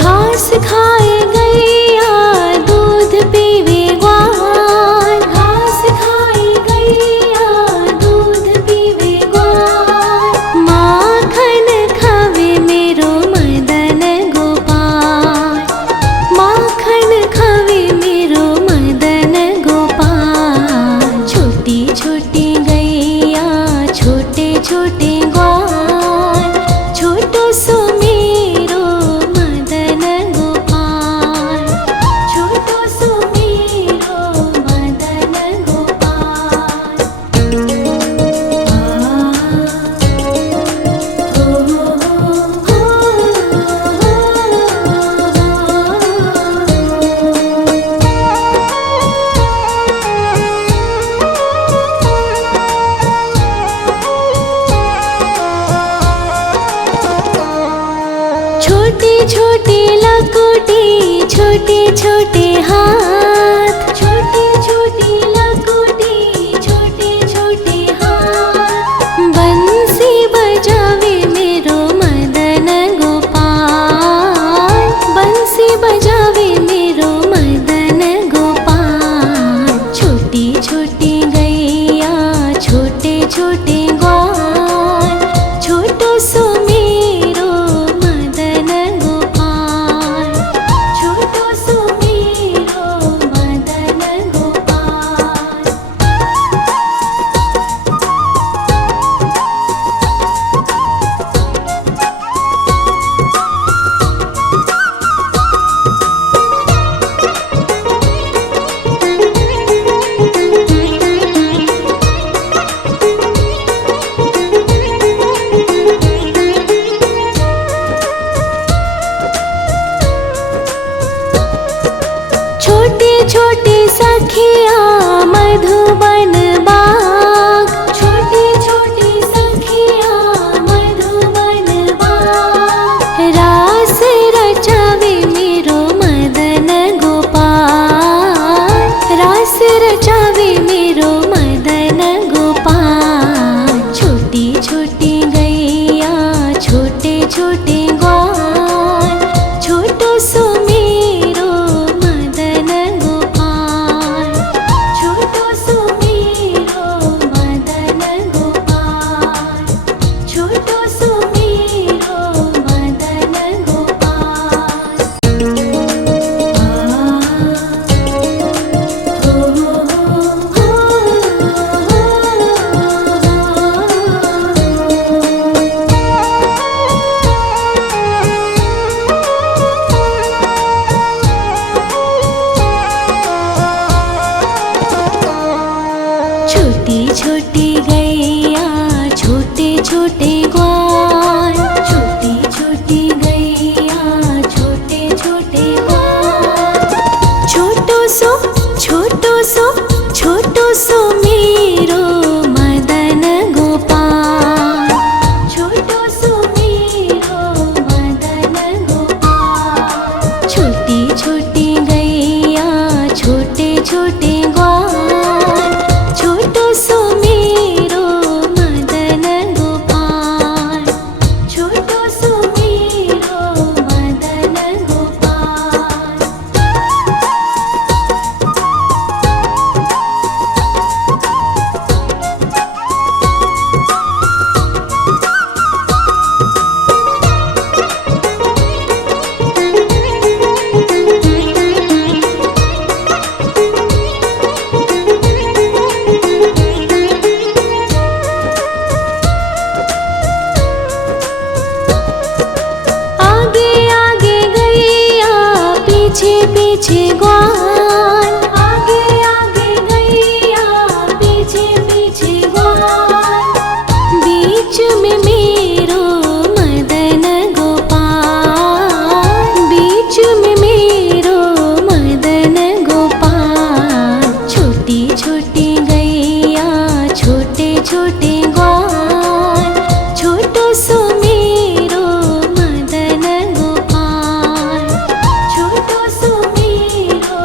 घास खाए गैया दूध पीवे ग्वाल, घास खाए गैया दूध पीवे ग्वाल। माखन खावे मेरो मदन गोपाल, माखन खावे मेरो मदन गोपाल। छोटी छोटी गैया छोटे छोटे ग्वाल, छोटो सो मेरो मदन गोपाल, छोटो सो मेरो मदन गोपाल। छोटी छोटी लकुटी छोटे छोटे हाथ, छोटी छोटी लकुटी छोटे छोटे हाथ। बंसी बजावे मेरो मदन गोपाल, बंसी बजावे मेरो मदन गोपाल। छोटी छोटी गैया छोटे छोटे ग्वाल, छोटो सो मेरो मदन गोपाल, छोटो सो मेरो मदन गोपाल। छोटे छोटे सखिया मधुबन बाग, छोटे छोटे सखिया मधुबन बाग। रास रचावे मेरो मदन गोपाल, रास रचावे मेरो मदन गोपाल। छोटी छोटी गैया छोटे छोटे ग्वाल, छोटो सो मेरो मदन गोपाल, छोटो सो मेरो मदन गोपाल, छोटो सो मेरो मदन गोपाल। छोटी छोटी गैया छोटे छोटे ग्वाल, छोटी छोटी गैया छोटे छोटे ग्वाल। छोटो सो छोटो सो छोटो सो मेरो मदन गोपाल, छोटो सो मेरो मदन गोपाल। छोटी छोटी गैया छोटे छोटे ग्वाल, छोटो सो मेरो मदन गोपाल, छोटो सो मेरो मदन गोपाल। आगे आगे गैया पीछे पीछे ग्वाल, आगे आगे गैया पीछे पीछे ग्वाल। बीच में मेरो मदन गोपाल, बीच में मेरो मदन गोपाल। छोटी छोटी गैया छोटे छोटे ग्वाल, छोटो सो मेरो मदन गोपाल, छोटो सो मेरो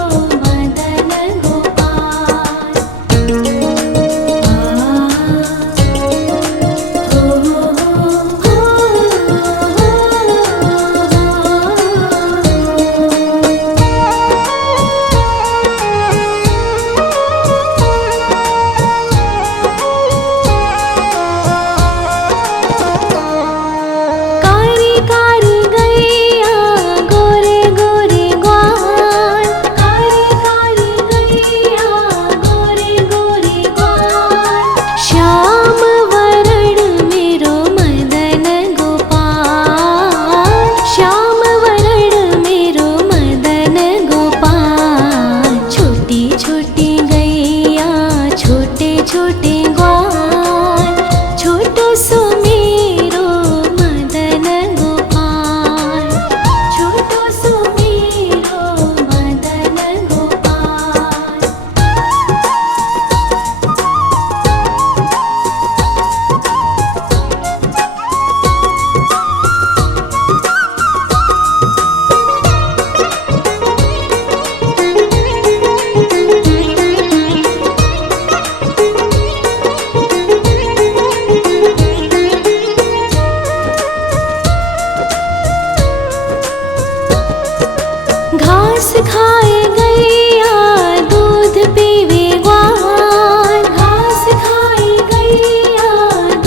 घास खाए गैया दूध पीवे ग्वाल, घास खाए गैया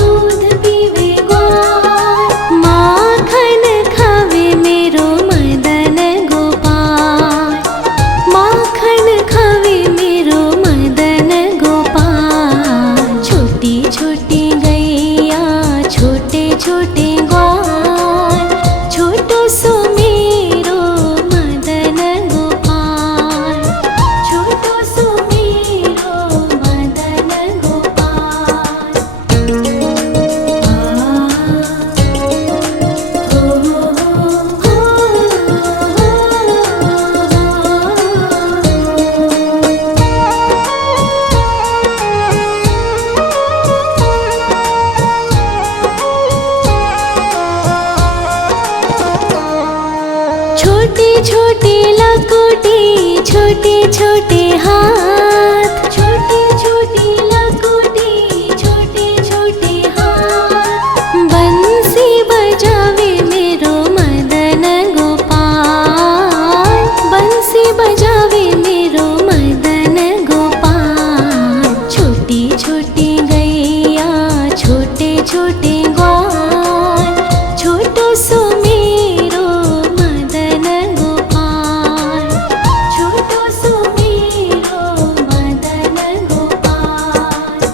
दूध पीवे ग्वाल, माखन खावे मेरो मदन गोपाल, माखन खावे मेरो मदन गोपाल। छोटी छोटी गैया छोटे छोटे ग्वाल, छोटो सो मेरो मदन गोपाल, छोटो सो मेरो मदन गोपाल। छोटे छोटे लकोटी छोटे छोटे हाथ, छोटे छोटे लकोटी छोटे छोटे हाथ, बंसी बजावे मेरो मदन गोपाल, बंसी बजावे मेरो मदन गोपाल। छोटी छोटी गैया छोटे छोटे ग्वाल, छोटो सो मेरो मदन गोपाल, छोटो सो मेरो मदन गोपाल।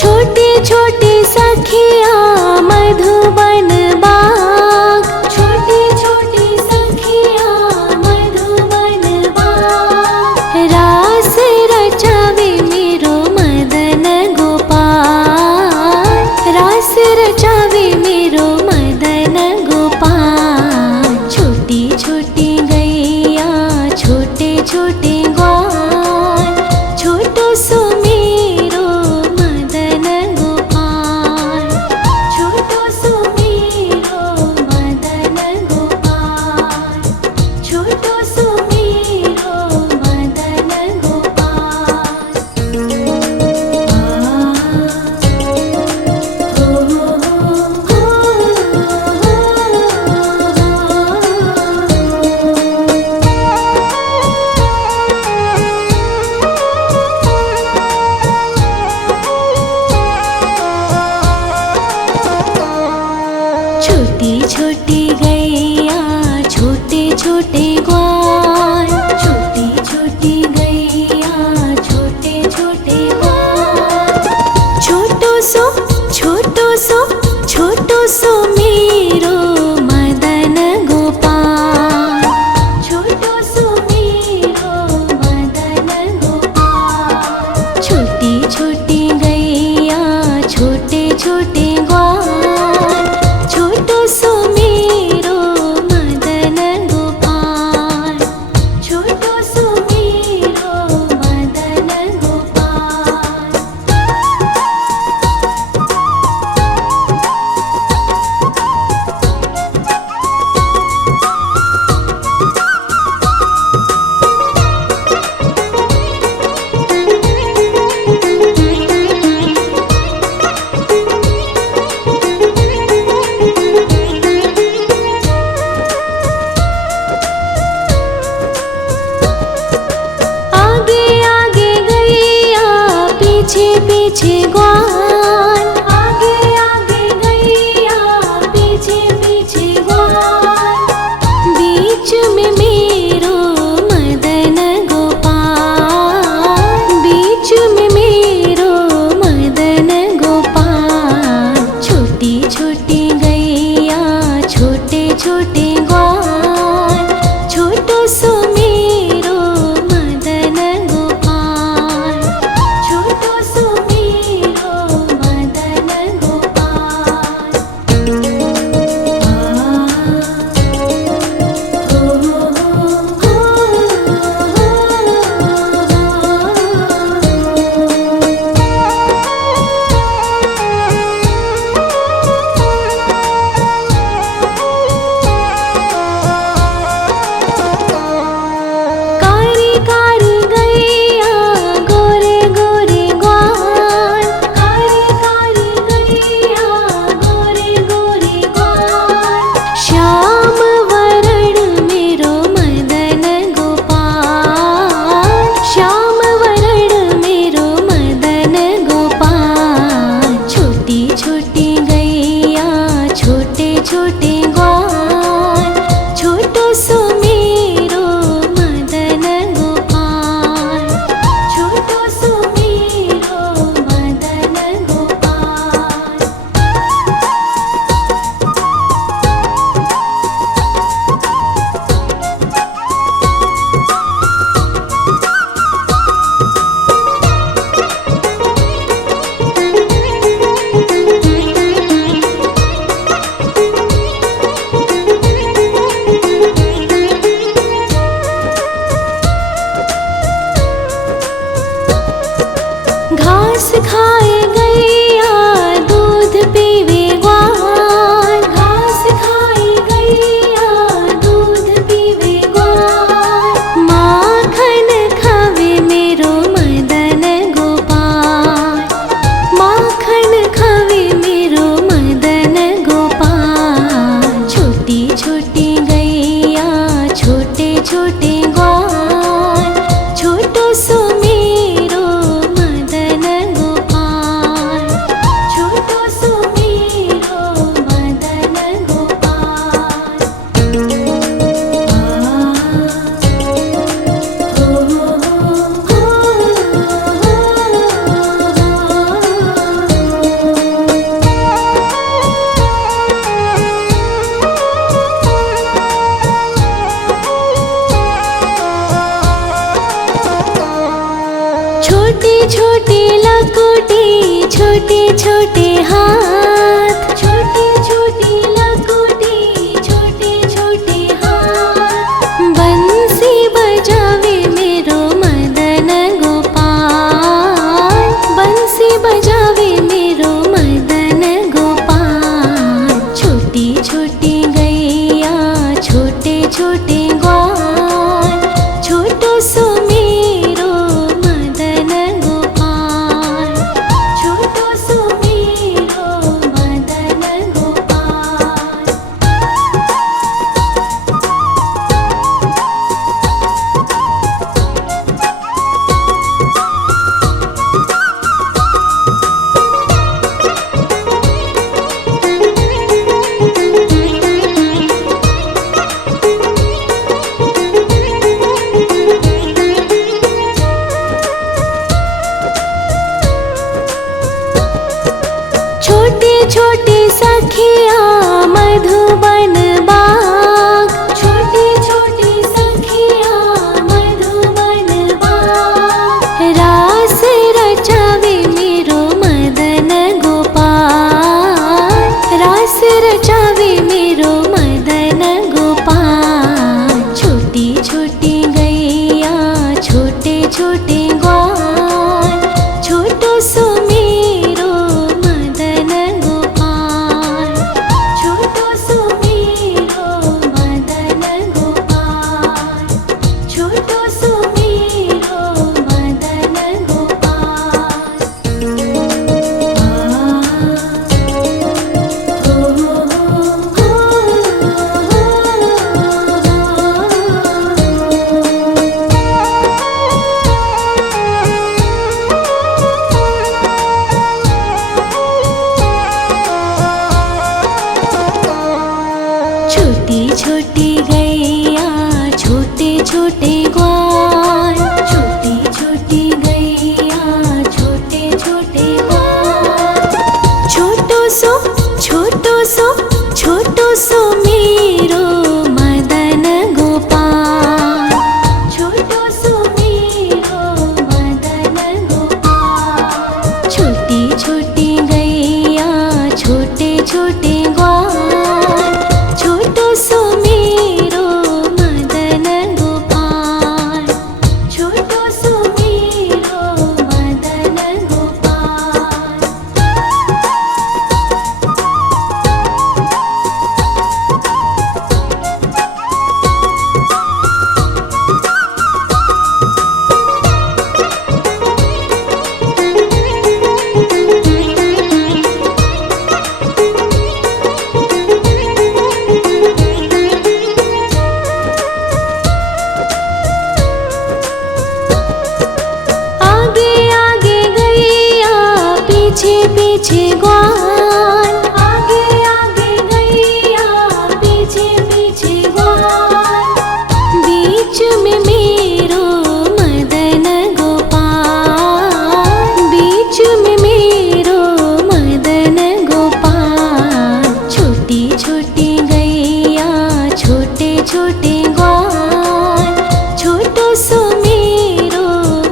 छोटे छोटे सखिया मधुबन बाग, छोटे छोटे सखिया मधुबन बाग, रास रचावे मेरो मदन गोपाल, रास रचावे मेरो मदन गोपाल। छोटी छोटी गैया छोटे छोटे ग्वाल, छोटो सो मेरो मदन गोपाल, छोटो सो मेरो मदन गोपाल, छोटो सो मेरो मदन गोपाल। छोटी छोटी गैया छोटे छोटे ग्वाल, छोटी छोटी गैया छोटे छोटे ग्वाल, छोटो सो छोटो सो छोटो सो मेरो मदन गोपाल, छोटो सो मेरो मदन गोपाल। छोटी छोटी गैया छोटे छोटे ग्वाल, छोटो सो मेरो मदन गोपाल, छोटो सो मेरो मदन गोपाल। आगे आगे गैया पीछे पीछे ग्वाल, आगे आगे गैया पीछे पीछे ग्वाल, बीच में मेरो मदन गोपाल, बीच में मेरो मदन गोपाल। छोटी छोटी गैया छोटे छोटे ग्वाल, छोटो सो मेरो मदन गोपाल, छोटो सो मेरो छोटे छोटे लकोटे छोटे छोटे हाथ, छोटे छोटे लकोटे छोटे छोटे हाथ। बंसी बजावे मेरो मदन गोपाल, बंसी बजावे मेरो मदन गोपाल। छोटी छोटी गैया छोटे छोटे ग्वाल, छोटो सो मेरो मदन गोपाल, छोटो सो मेरो मदन गोपाल। छोटे छोटे सखिया मधुबन बाग, छोटे छोटे सखिया मधुबन बाग। रास रचावे मेरो मदन गोपाल, रास रचावे मेरो मदन गोपाल। छोटी छोटी गैया छोटे छोटे ग्वाल, छोटो सो मेरो मदन गोपाल, छोटो सो मेरो मदन गोपाल, छोटो सो मेरो मदन गोपाल। छोटी छोटी गैया छोटे छोटे ग्वाल, छोटी छोटी गैया छोटे छोटे ग्वाल। छोटो सो छोटो सो छोटो सो मेरो मदन गोपाल, छोटो सो मेरो मदन गोपाल। छोटी छोटी गैया छोटे छोटे ग्वाल, छोटो सो मेरो मदन गोपाल, छोटो सो मेरो मदन गोपाल। आगे आगे गैया पीछे पीछे ग्वाल, आगे आगे गैया पीछे पीछे ग्वाल। बीच में मेरो मदन गोपाल, बीच में मेरो मदन गोपाल। छोटी छोटी गैया छोटे छोटे ग्वाल, छोटो सो मेरो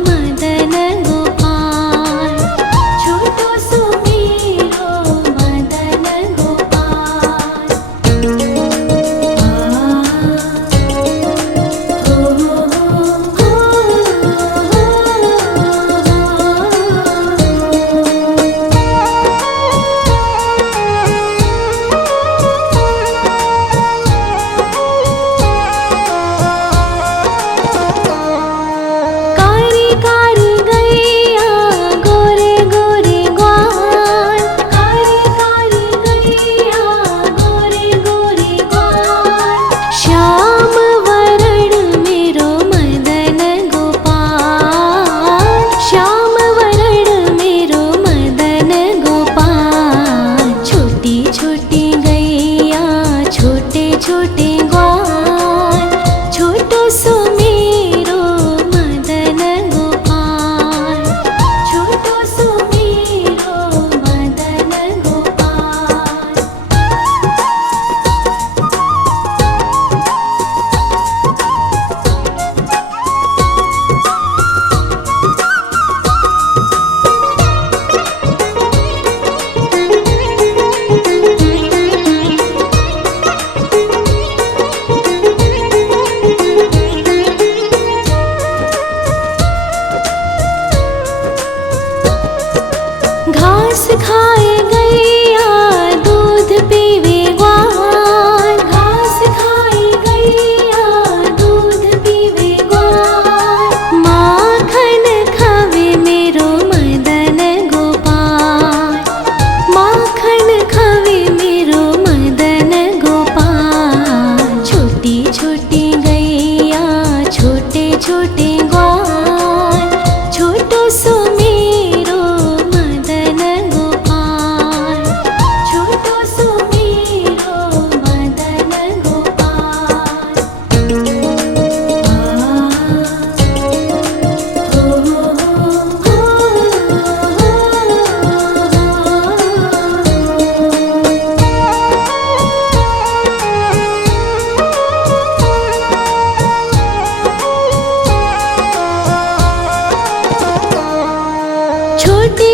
मदन गोपाल, छोटो सो मेरो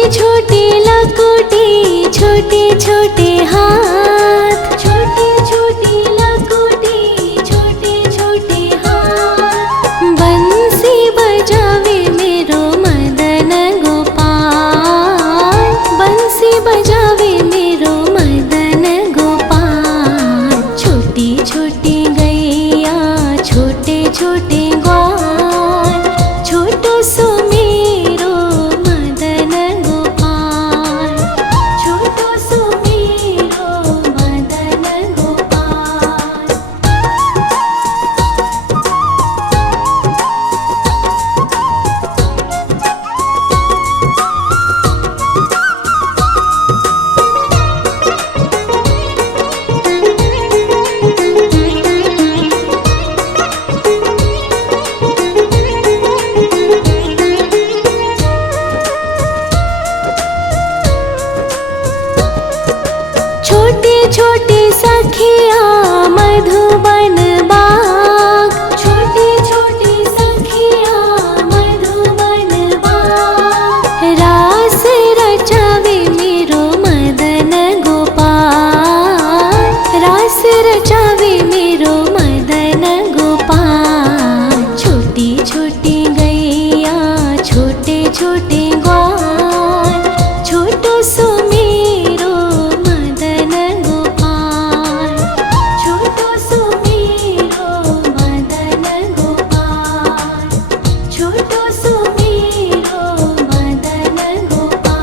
छोटी लकुटी छोटे छोटे हाथ, छोटी छोटी लकुटी छोटे छोटे हाथ। बंसी बजावे मेरो मदन गोपाल, बंसी बजावे मेरो मदन गोपाल। छोटी छोटी गैया छोटे छोटे ग्वाल, छोटो सो मेरो मदन गोपाल, छोटो सो मेरो मदन गोपाल। छोटी छोटी सखिया मधुबन बाग, छोटी छोटी सखिया मधुबन बाग। रास रचावे मेरो मदन गोपाल, रास रचावे मेरो मदन गोपाल। छोटी छोटी गैया छोटे छोटे ग्वाल, छोटो सो मेरो मदन गोपाल, छोटो सो मेरो मदन गोपाल, छोटो सो मेरो मदन गोपाल।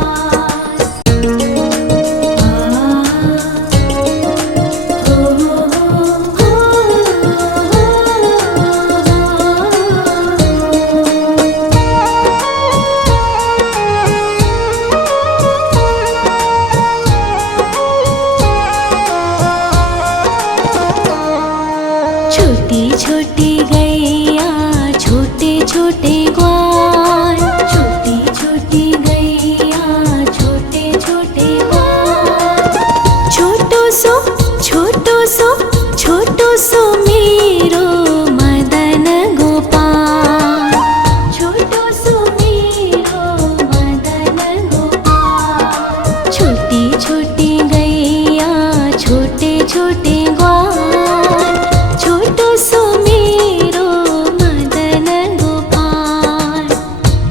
छोटी छोटी गैया छोटे छोटे ग्वाल, छोटी छोटी गैया छोटे छोटे ग्वाल। छोटो सो छोटो सो छोटो सो मेरो मदन गोपाल, छोटो सो मेरो मदन गोपाल। छोटी छोटी गैया छोटे छोटे ग्वाल, छोटो सो मेरो मदन गोपाल,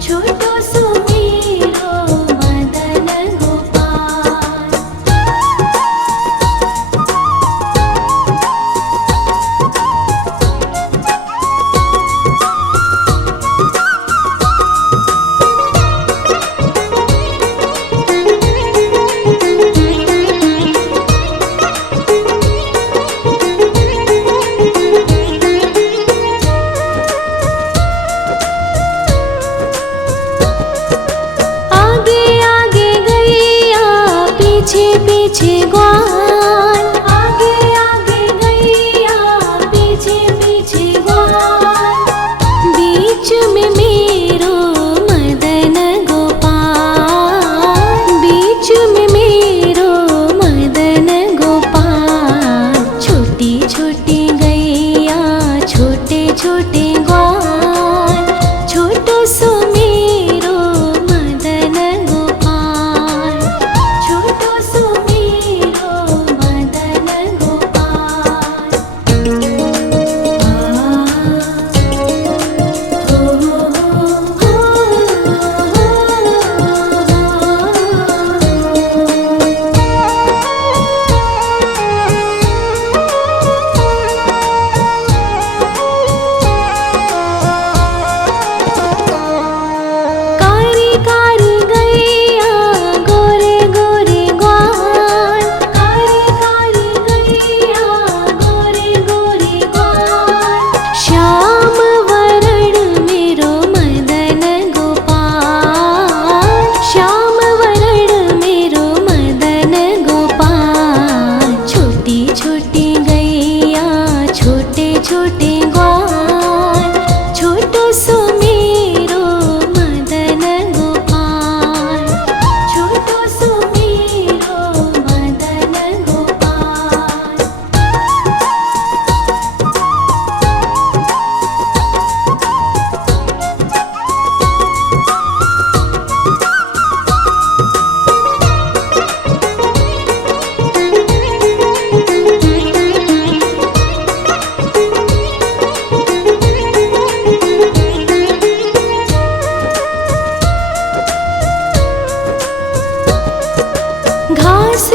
छोटो सो मेरो मदन गोपाल। आगे आगे गैया पीछे पीछे ग्वाल, आगे आगे गैया पीछे पीछे ग्वाल। बीच में मेरो मदन गोपाल, बीच में मेरो मदन गोपाल। छोटी छोटी गैया छोटे छोटे ग्वाल, छोटो सो मेरो मदन गोपाल, छोटो सो मेरो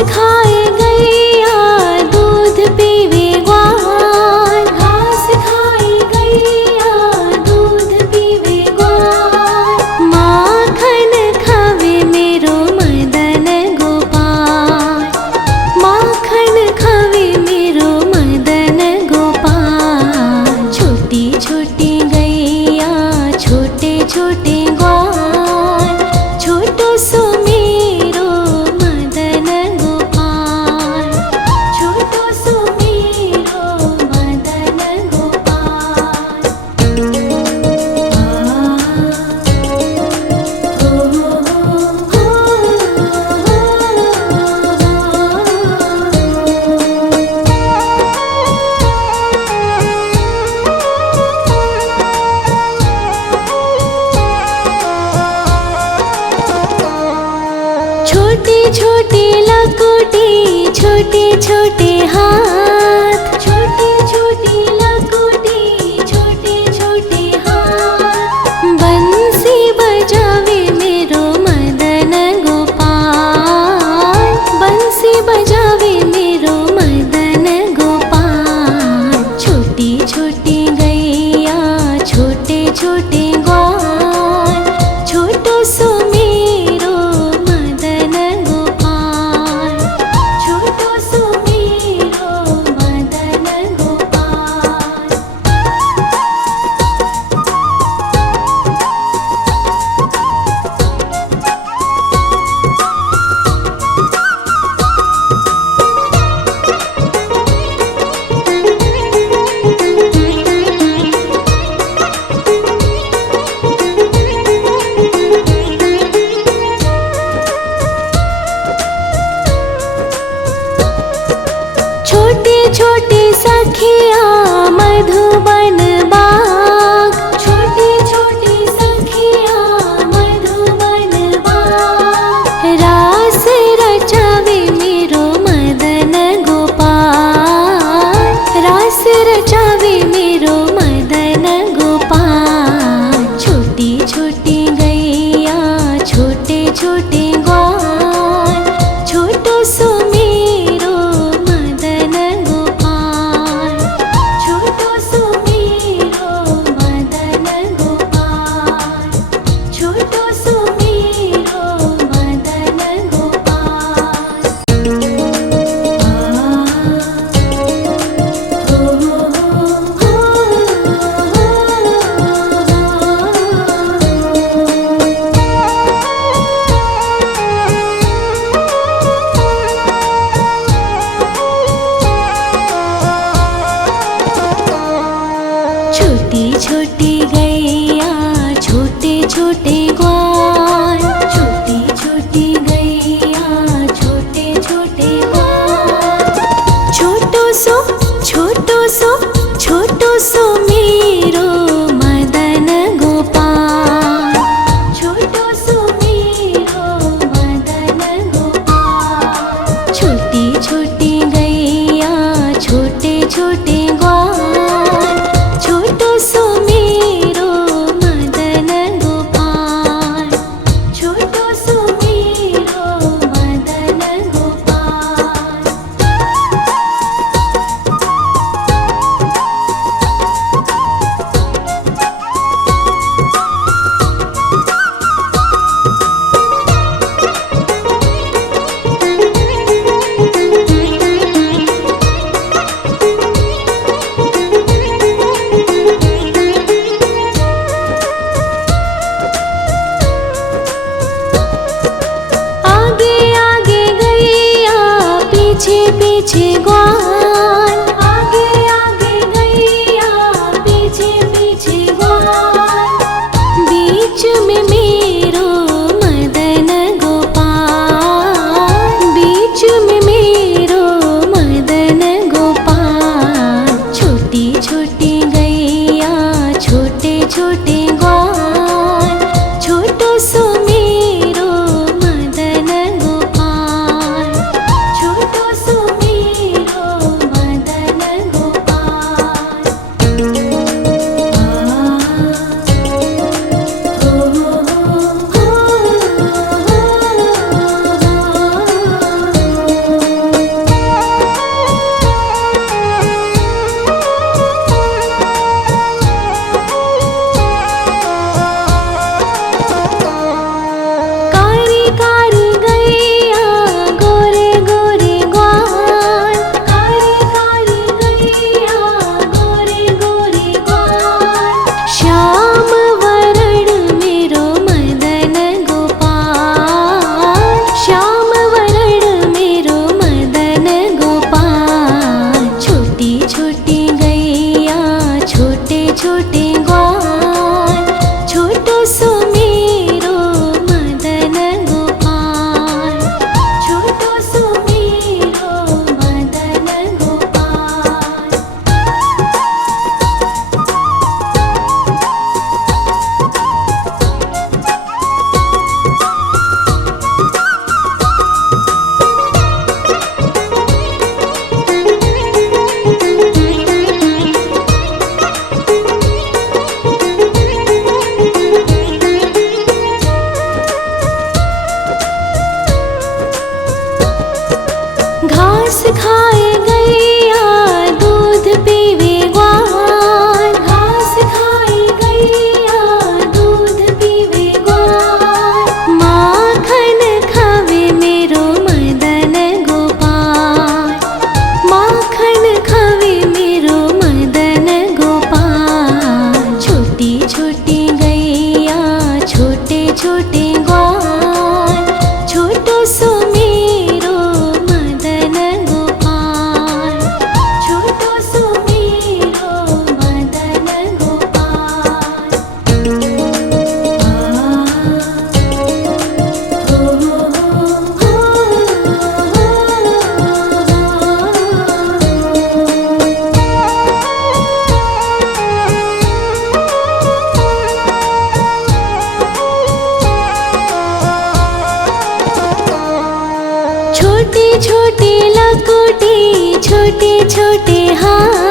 खाए गैया दूध पीवे ग्वाल, घास खाए गैया दूध पीवे ग्वाल, माखन खावे मेरो मदन गोपाल, माखन खावे मेरो मदन गोपाल। छोटी छोटी गैया छोटे छोटे ग्वाल, छोटो सो मेरो मदन गोपाल, छोटो सो मेरो मदन गोपाल। छोटी छोटी लकुटी छोटे छोटे हाथ, छोटी छोटी लकुटी छोटे छोटे हाथ, बंसी बजावे मेरो मदन गोपाल, बंसी बजावे मेरो मदन गोपाल। छोटी छोटी गैया छोटे छोटे ग्वाल, छोटो सो मेरो मदन गोपाल, छोटो सो मेरो मदन गोपाल। छोटे छोटे सखिया मधुबन बाग, छोटे छोटे सखिया मधुबन बाग, रास रचावे मेरो मदन गोपाल, रास रचावे मेरो मदन गोपाल। छोटी छोटी गैया छोटे छोटे ग्वाल, छोटो सो मेरो मदन गोपाल, छोटो सो मेरो मदन गोपाल, छोटो सो मेरो मदन गोपाल। छोटी छोटी गैया छोटे छोटे ग्वाल, छोटी छोटी गैया छोटे छोटे ग्वाल, छोटो सो छोटो सो मेरो मदन गोपाल, छोटो सो मेरो मदन गोपाल। छोटी छोटी गैया छोटे छोटे ग्वाल, छोटो सो मेरो मदन गोपाल, छोटो सो मेरो मदन गोपाल। आगे आगे गैया पीछे पीछे ग्वाल, आगे आगे गैया पीछे पीछे ग्वाल, बीच में मेरो मदन गोपाल, बीच में मेरो मदन गोपाल। छोटी छोटी गैया छोटे छोटे ग्वाल, छोटो सो मेरो मदन गोपाल, छोटो सो मेरो छोटी छोटी लकोटी छोटे छोटे हाथ।